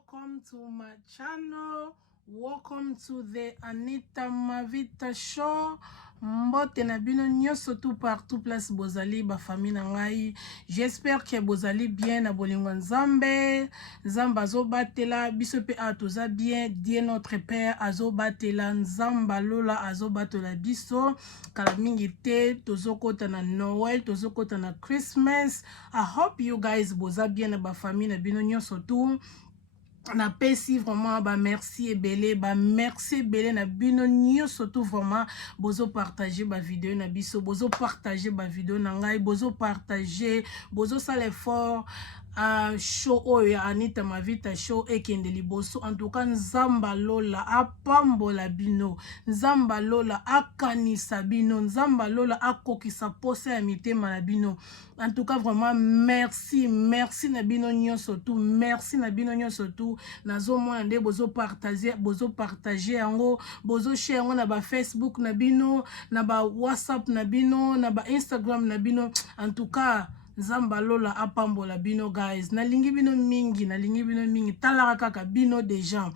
welcome to my channel. Welcome to the Anita Mavita show. Mbote na bino nyoso tout partout place bozali ba famille na ngai. J'espère que bozali bien na bolingo nzambe. Nzamba zo batela biso pe atoza bien. Dieu notre père azo batela nzamba lola azo batela biso. Kala mingi te tozo kota na Noël, tozo kota na Christmas. I hope you guys boza bien na ba famille na bino nyoso tout. Na pesi vraiment ba merci ebele na bino nyo surtout vraiment bozo partager ba vidéo na biso bozo partager ba vidéo na ngai bozo partager bozo sala effort show oyo Anita Mavita show ekende liboso. En tout cas nzamba lola apambola bino, nzamba lola akanisa bino, nzamba lola akokisa posa ya mitema na bino. En tout cas vraiment merci na bino nyo surtout, merci na bino nyo surtout. Nazo mona nde bozo partager yango, bozo share yango na ba Facebook na bino, na ba WhatsApp na bino, na ba Instagram na bino. En tout cas nzamba lola apambola bino guys. Nalingi bino mingi, talaka kaka bino déjà.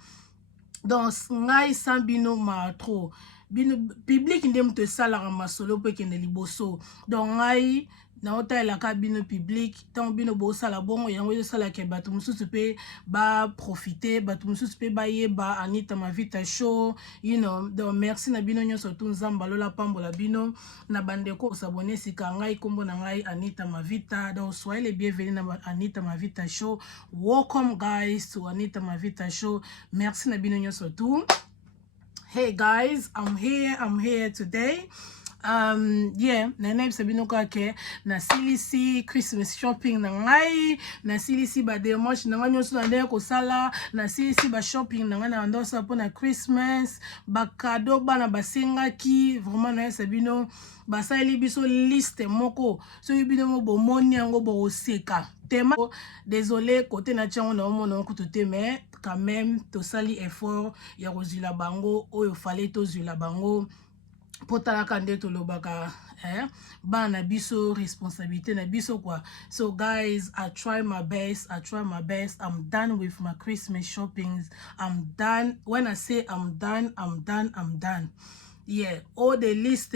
Donc ngai sans bino ma trop. Bino public ndem te salara masolo pe kende liboso. Donc ngai na ota la kabino public tant bino bo sala bongo yango sala ke bato mususu pe ba profiter, bato mususu pe ba yeba Anita Mavita show, you know. Donc merci na bino nyonso tout nzamba lola pambola bino na bandeko s'abonner sika ngai kombo na ngai Anita Mavita. Donc soyez les bienvenus na Anita Mavita show. Welcome guys to Anita Mavita show. Merci na bino nyonso tout. Hey guys, I'm here today. Yeah, nene sabino kake na silisi Christmas shopping na ngai, na silisi ba demoche na ngai nyoso na ndeko kosala, na silisi ba shopping na ngai na ndosa po na Christmas, ba cadeau bana basengaki, vraiment na sabino basali biso liste moko. So yibino mo bomoni yango bo oseka. Tema désolé côté na tiango na omona kutote mais quand même to sali effort ya rozila bango oyo fallait to zila bango. Potalaka nde tolobaka bana biso responsabilité na biso quoi. So guys, I try my best. I'm done with my Christmas shoppings. I'm done. When I say I'm done. Yeah, all the list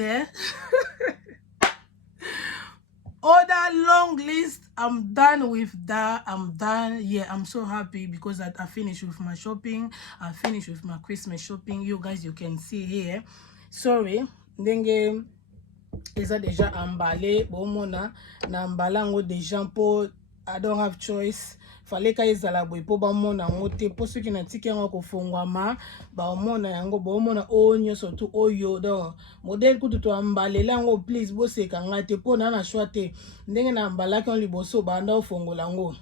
all that long list, I'm done with that. I'm done. Yeah, I'm so happy because I finished with my shopping. I finished with my Christmas shopping. You guys, you can see here. Sorry, ndenge eza déjà emballé bomona na embalango déjà po I don't have choice. Fallait ka ezala boy po ba mona ngote po soki na tiki yango kofongwama ba mona yango bomona onyo surtout oyo donc modèle kutu to emballé lango please bo seka ngate po na choix te ndenge na embalaki on liboso banda ofongola ngo.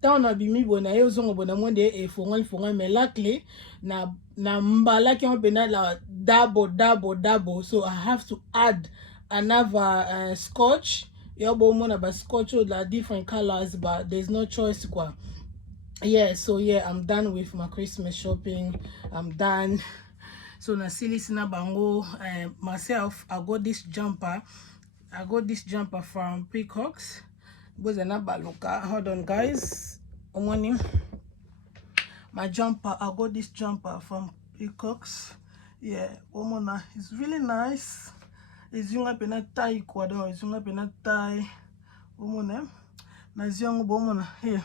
Tant on a bimi bona yo zongo bona monde e fonga mais la clé na mbala ki on pena la double, so I have to add another scotch. Yo bo mona ba scotch with la different colors, but there's no choice quoi. Yeah, so yeah, I'm done with my Christmas shopping. I'm done. So na silisi na bango myself I got this jumper from Peacocks. Hold on guys, my jumper, I got this jumper from Peacocks. Yeah, omona, it's really nice. It's yunga pena tie kwado, it's yunga pena tie omona na ziongo bomona here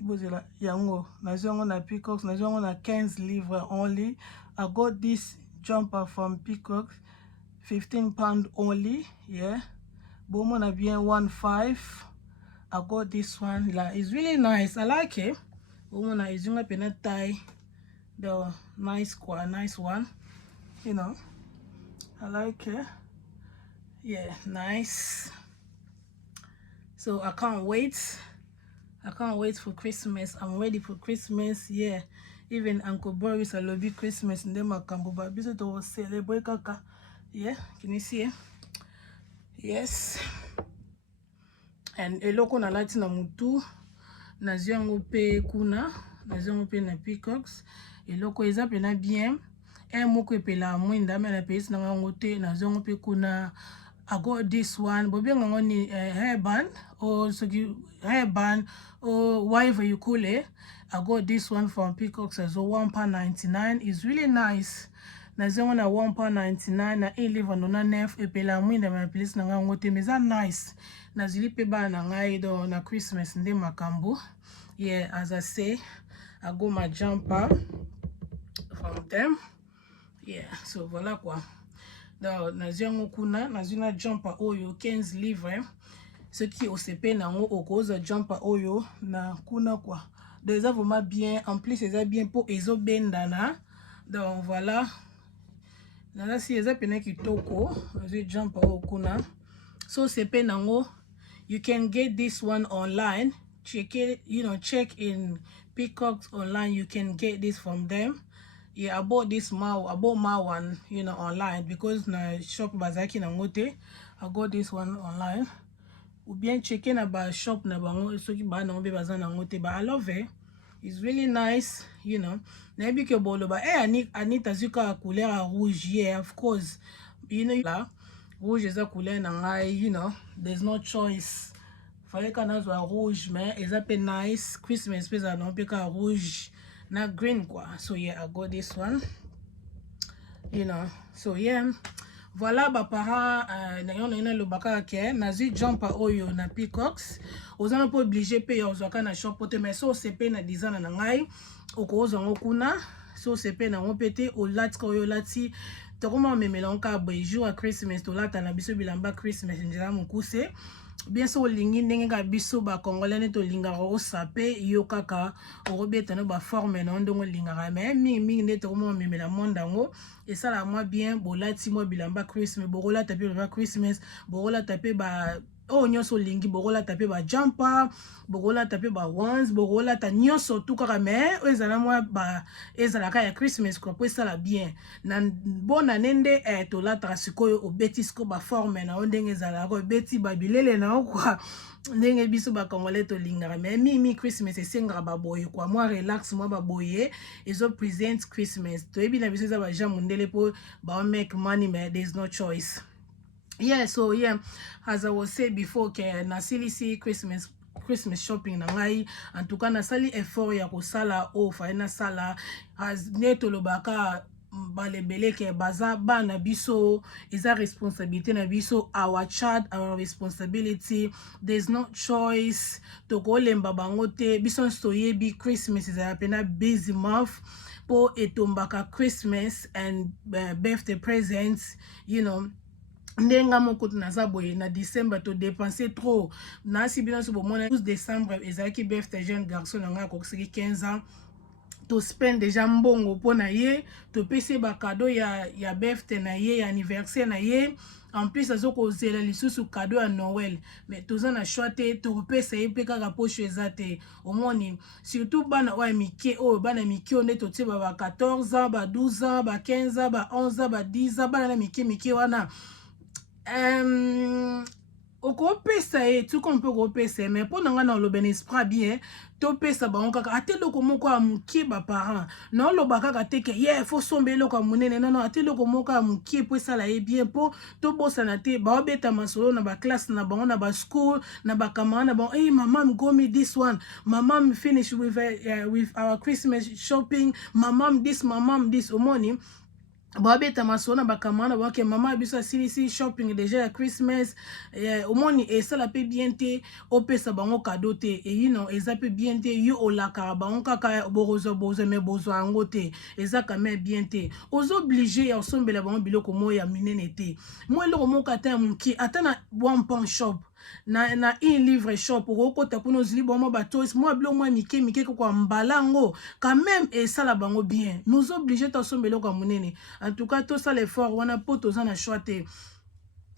ibozela yango na ziongo na Peacocks, na ziongo na 15 livres only. I got this jumper from Peacocks, 15 pounds only. Yeah, bomona bien 1.5. I got this one. Like, it's really nice. I like it. Woman is doing a peanut tie. The nice one. You know. I like it. Yeah, nice. So I can't wait. For Christmas. I'm ready for Christmas. Yeah. Even Uncle Boris I love Christmas and then my Kamboba visit to celebrate kaka. Yeah, can you see it? Yes. And eloko na lati na mutu na ziongo pe kuna na ziongo pe na Peacocks eloko eza pena bien moko epela mwinda me na pesi na ngango te na ziongo pe kuna I got this one. But being on the hairband or so hairband or whatever you call it. I got this one from Peacocks as well. £1.99. It's really nice. Na zengo na £1.99 na live na nef epela mwinda my place na ngote meza nice. Na zilipe ba na ngai do na Christmas nde makambo. Yeah, as I say, I got my jumper from them. Yeah, so voilà quoi. Na zengo kuna na zina jumper oyo 15 livres. Ce qui au CP na ngo okoza jumper oyo na kuna quoi. Donc ça vraiment bien, en plus c'est bien pour ezo bendana. Donc voilà. Nana si eza pena kitoko, ezo jumper oyo kuna. So CP na ngo, you can get this one online. Check it, check in Peacocks online. You can get this from them. Yeah, I bought my one, online because na shop bazaki na ngote. I got this one online. Ou bien checker na ba shop na bango so ki ba na ngobe bazan na ngote. But I love it. It's really nice, Na ebi ke bolo ba Anita zuka couleur rouge, yeah, of course. La rouge is a couleur na ngai, there's no choice. Fallait qu'on a soit rouge, mais it's a nice Christmas pesa na peka rouge na green quoi. So yeah, I got this one. So yeah. Voilà ba para na lo baka ke na zi jumper oyo na Peacocks. Ozana po obligé payer ozaka na shop pote mais so CP na design na ngai okoza ngokuna so CP na ngopete o lati ko yo lati to koma memelonka boyjo a Christmas to lata na biso bilamba Christmas njela mukuse. Bien sûr lingi ndenge ka biso ba congolais to lingara o sape yo kaka o robeta no ba forme na ndongo lingara mais mingi nde to mo memela mondango et ça la moi bien bolati mo bilamba Christmas bokola tape ba Christmas bokola tape ba nyonso lingi bokola tape ba jumper bokola tape ba ones bokola ta nyonso tout kaka mais ezala moi ba ezala ka ya Christmas quoi pour ça la bien na bona nende to la trasikoyo obetisko ba forme na ndenge ezala ko beti ba bilele na quoi ndenge biso ba congolais to lingara mais mi Christmas esenga ba boye quoi moi relax moi ba boye ezo present Christmas to ebi na biso za ba jamundele po ba make money mais there's no choice. Yeah, so yeah, as I was saying before, na silisi Christmas shopping na ngai en tout cas na sali effort ya ko sala ofa na sala as neto lobaka balebele ke baza bana biso isa responsabilité na biso our child our responsibility, there's no choice to go lemba bango te biso soyebi Christmas is a pena busy month po etombaka Christmas and birthday presents, ndenga moko naza boye na December to dépenser trop na sibina so bomona 12 décembre ezaki birthday jeune garçon nga ko 15 ans to spend déjà mbongo pona ye to pese ba cadeau ya birthday na ye ya anniversaire na ye en plus azoko zela lisusu cadeau ya Noël mais toza na choite to pesa ye pe kaka poche ezate omoni surtout bana wa mike o bana mike on to tiba ba 14 ans ba 12 ans ba 15 ans ba 11 ans ba 10 ans bana na mike wana oko pesa tout qu'on peut repesa mais pour nga na lo ben esprit bien to pesa ba onka ate loko moko amuki ba parents non lo bakaka te ke yeah faut somber loko munene non ate loko moko amuki po sala e bien po to bosa na te ba obeta masolo na ba class na ba na ba school na ba camarade na ba hey mama go me this one mama finish with our Christmas shopping mama this omoni Bobeta masona bakamana wake mama biso silisi shopping déjà ya Christmas omoni esala pe bien te opesa bango cadeau te et eza pe bien te yo olaka bango kaka bozo me bozo angote eza quand même bien te ozo obligé ya osombela bango biloko moya minene te moi loko moka ta muki atana one pound shop na un livre shop roko tapuno zili bomo batos moi blo moi mike ko mbalango quand même et ça la bango bien nous obligés ta sombelo kwa munene en tout cas tout ça l'effort wana poto za na choite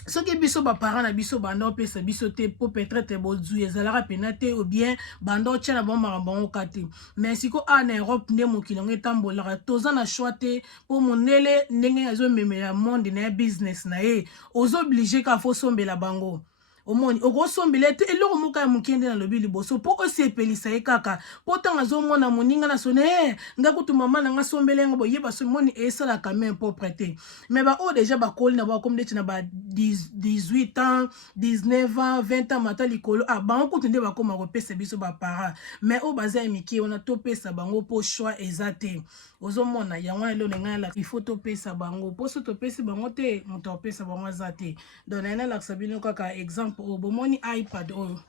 soki biso ba parents na biso bando pesa biso te po peut-être bozu ezalaka penate ou bien bando tchana bon marambo kati mais siko en Europe nde mokilongo etambolaka toza na choite po monele ndenge azo memela monde na business na ye ozo obligé ka fo sombela bango omoni okosombela ete eloko moko ya mokende na lobi liboso mpo osepelisa ye kaka mpo ntango azomona moninga na sone nga kutu mama na nga sombela yango boyeba so moni esalaka me propre te me baoyo deja bakoli na bakomi ndeti na ba 18 ans 19 ans 20 ans mata likolo bango kutu nde bakoma kopesa biso bapara me oyo baza ya mike wana topesa bango mpo shwa eza te ozomona yango wana elo nengai nalakisa ifo topesa bango mpo so topesi bango te moto apesa bango aza te donc naye nalakisa bino kaka exemple oyo bomoni ipad oyo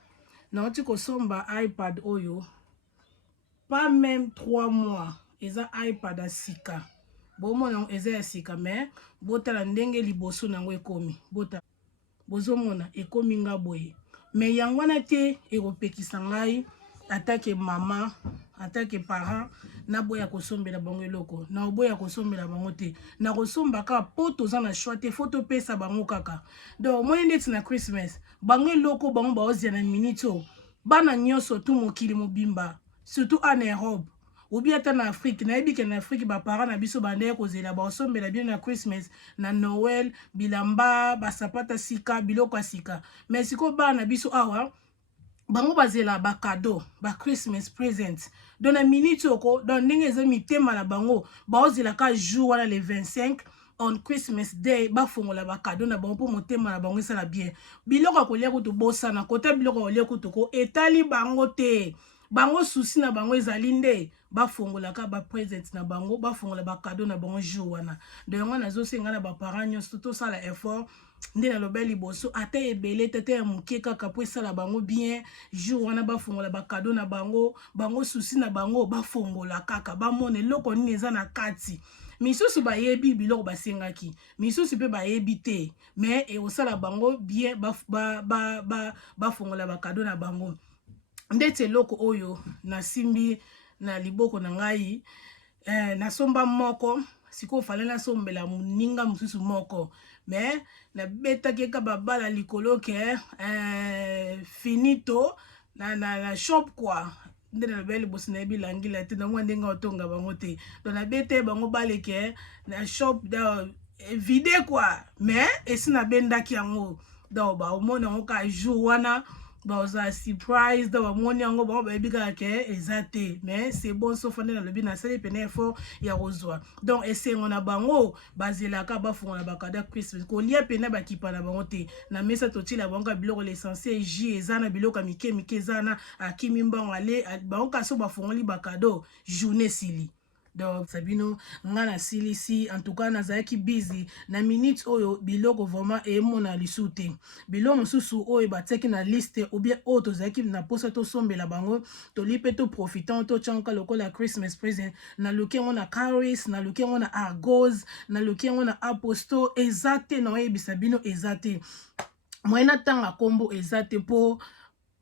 nauti kosomba ipad oyo pas même 3 mois eza ipad ya sika bomona eza ya sika me botala ndenge liboso nango ekomi botala bozomona ekomi nga boye me yango wana te ekopekisa ngai atake mama atake parent naboya kosombela bango eloko na oboya kosombela bango te na kosomba kaka po toza na choix te fo topesa bango kaka donc omoni ndeti na Christmas bango eloko bango baozia na minute oyo bana nyonso tu mokili mobimba surtout en Europe obi ata na Afrique nayebi ke na Afrique baparent na biso bandeye kozela baosombela bino na Christmas na Noël bilamba basapata sika biloko ya sika mais sikoyo bana na biso awa bango bazela bakado ba Christmas present donc na minute oko donc ndenge eza mitema na bango baozela ka jour wana le 25 on Christmas day bafongola bakado na bango mpo motema na bango esala bien biloko akolia kutu bosana kota biloko akolia kutu ko etali bango te bango susi na bango ezali nde bafongolaka bapresent na bango bafongola bakado na bango jour wana donc yango nazosenga na baparent nyonso tosala effort nde naloba liboso ata ebele tete ya moke kaka po esala bango bien jour wana bafongola bakado na bango bango susi na bango bafongola kaka bamona eloko nini eza na kati misusu bayebi biloko basengaki misusu mpe bayebi te me ekosala bango bien bafongola bakado na bango ndeti eloko oyo nasimbi na liboko na ngai nasomba moko sikoyo fale nasombela moninga mosusu moko me nabetaki eka babala likolo ke finito na shop kwa nde naloba liboso nayebi langila te namwa ndenge otonga bango te donc nabete bango baleke na shop vide kwa me esi nabendaki yango donc baomona yango ka jour wana baoza surprise donc bamoni yango bango bayebi kaka ke eza te mais c'est bon sauf nde nalobi nasali pene effort ya kozwa donc esengo na bango bazelaka bafongola bakada Christmas kolia pene bakipa na bango te na mesa totiela bango ka biloko l'essentiel jus eza na biloko ya mike mike eza na akimi mbango ale bango kaso bafongoli bakado journée sili donc sabino nga nasilisi en tout cas nazalaki busy na minute oyo biloko vraiment emona lisu te biloko mosusu oyo batiaki na liste ou bien oyo tozalaki na posa tosombela bango toli mpe toprofitant totyangoka lokola Christmas present naluki yango na Caris naluki yango na Argos naluki yango na Aposto eza te na oyebisa bino eza te moyena ntanga kombo eza te mpo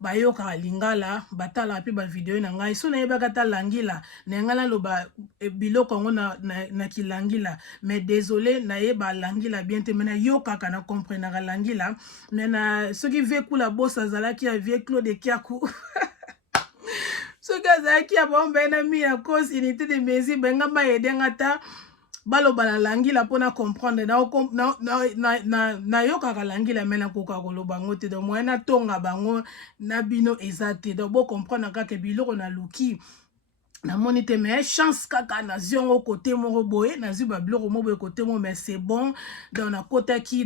bayokaka lingala batalaka mpe bavideo na ngai so nayebaka ata langila na ngai naloba biloko yango na kilangila mais désolé nayeba langila bien te me nayokaka na komprenaka langila me na soki vie kula bosi azalaki ya vie Claude Kiaku soki azalaki ya bombe na mi ya cause unité de mesure benga bayedenga ta baloba na langila mpona comprendre nayokaka langila me nakoka koloba ngo te donc moye natonga bango na bino eza te donc bocomprendre kaka biloko naluki namoni te me chance kaka nazwi yango kote moko boye nazwi babiloko moko boye kote moko mais c'est bon donc nakoti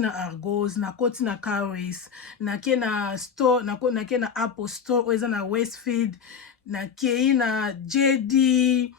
na Argos nakoti na Caris nake na store nake na Apple store oyo eza na Westfield nakei na JD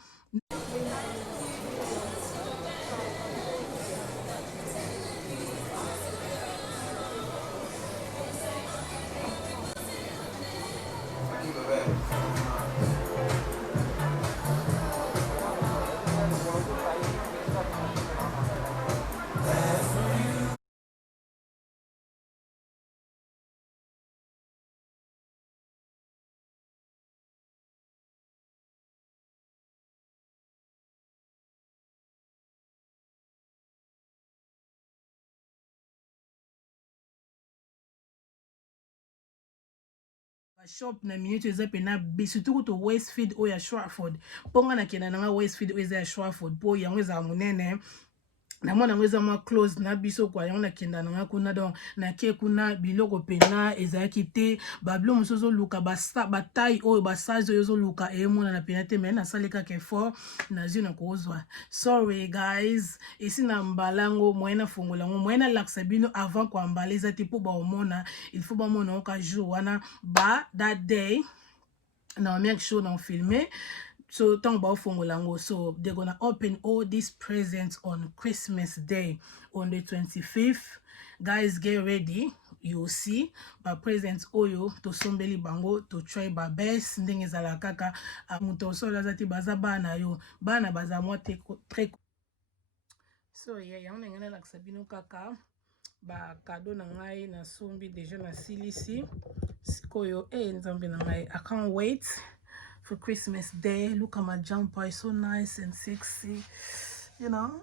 shop na minute eza pena surtout kuto Westfield oyo ya Stratford mponga nakenda nanga Westfield oyo eza ya Stratford po yango ezala monene na mwana ngo eza mwa close na biso kwa yango nakenda nanga kuna donc nake kuna biloko pena ezalaki te babilo mosusu ozoluka bataille oyo basize oyo ozoluka emonana pena te me nasali kaka effort nazwi na kozwa. Sorry guys, esi na mbalango moyen nafongola yango moyen nalakisa bino avant koambala eza te mpo baomona il faut bamona yango ka jour wana ba that day na make sure na filmer. So talk about Fongolango. So they're gonna open all these presents on Christmas Day on the 25th. Guys, get ready. You'll see ba presents oyo to sombeli bango to try ba best ndenge zala kaka muto solo zati baza bana yo bana baza moi très. So yeah, ya on ngana laksa bino kaka ba cadeau na ngai na sombi déjà na silisi sikoyo nzambe na ngai. I can't wait for Christmas Day. Look at my jumper, it's so nice and sexy, you know.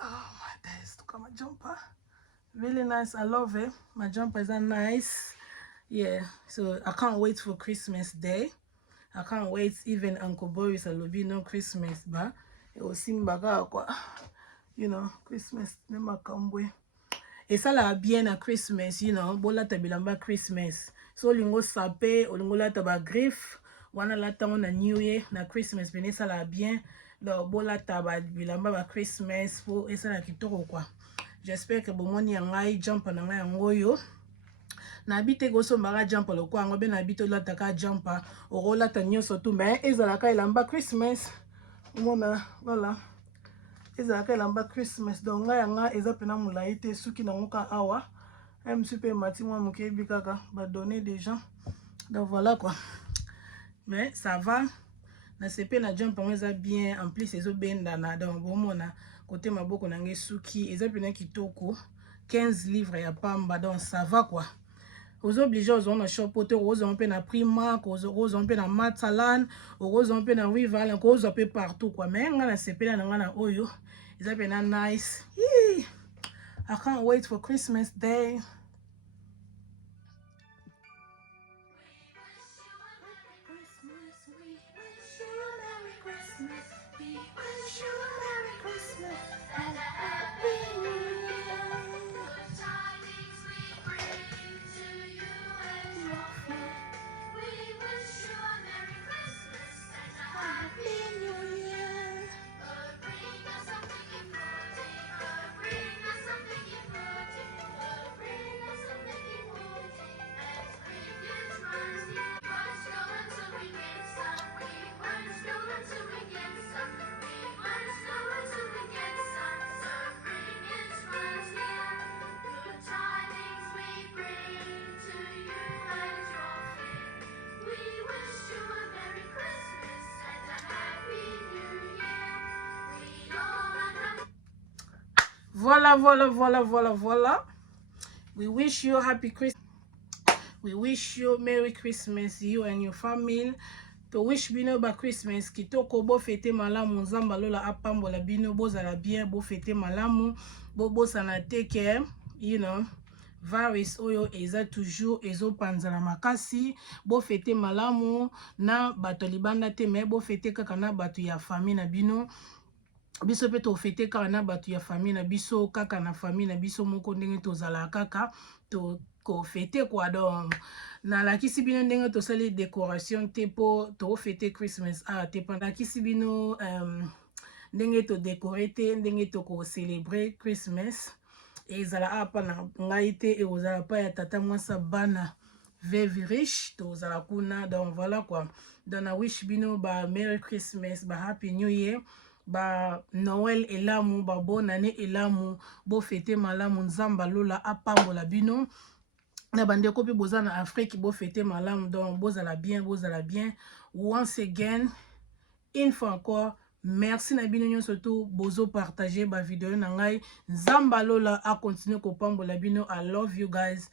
Oh my days, look at my jumper, really nice. I love it. My jumper is nice, yeah. So I can't wait for Christmas Day. I can't wait. Even Uncle Boris Alobino Christmas, but it will seem baga, you know, Christmas nema kambwe. Et ça la bien à Christmas, you know, bola tabilamba Christmas. So lingo sape, olingo la taba griffe. Wana lata na New Year na Christmas bene ça la bien lo bola taba bilamba ba Christmas po esa la kitoko kwa. J'espère que bomoni ngai jump na ngai ngoyo na bite go so mbara jump lo kwa ngobe na bite lata ka jumper o lata nyoso tu mais ezala ka ilamba Christmas mona voilà ezala ka ilamba Christmas donc ngai nga eza pena mulai te suki na ngoka awa même super mati moi mokebi kaka ba donner des gens donc voilà quoi. Mais ça va. Na sepe na jump eza bien. En plus ezo benda na donc bomona côté maboko na nge suki eza pena kitoko 15 livres ya pamba donc ça va quoi. Aux obligés aux on shop pote aux on peut na Primark aux on peut na Matalan aux on peut na Rival aux on peut partout quoi. Mais nga na sepe na nga na oyo eza pena nice. I can't wait for Christmas Day. Voilà. We wish you happy Christmas. We wish you Merry Christmas, you and your family. To wish bino ba Christmas kitoko bo fete malamu nzamba lola apambola bino bozala bien bo fete malamu bo bosana take care, you know. Virus oyo eza toujours ezo panzala makasi bo fete malamu na bato libanda te me bo fete kaka na bato ya famille na bino. Biso pe to fete kaka na bato ya famille na biso kaka na famille na biso moko ndenge tozala kaka to ko fete kwa donc na lakisi bino ndenge to sali décoration te po to fete Christmas te pendant kisi bino ndenge to décorer te ndenge to ko célébrer Christmas ezala apa na ngai te ezala pa ya tata mwasa bana very rich tozala kuna donc voilà quoi. Donc na wish bino ba Merry Christmas, ba Happy New Year, ba Noël elamu, ba bonne année elamu, bo fete malamu nzamba lola apambola bino. Na bande kopi boza na Afrique bo fete malamu donc bozala bien once again une fois encore merci na bino nyo surtout bozo partager ba vidéo na ngai nzamba lola a continuer ko pambola bino. I love you guys.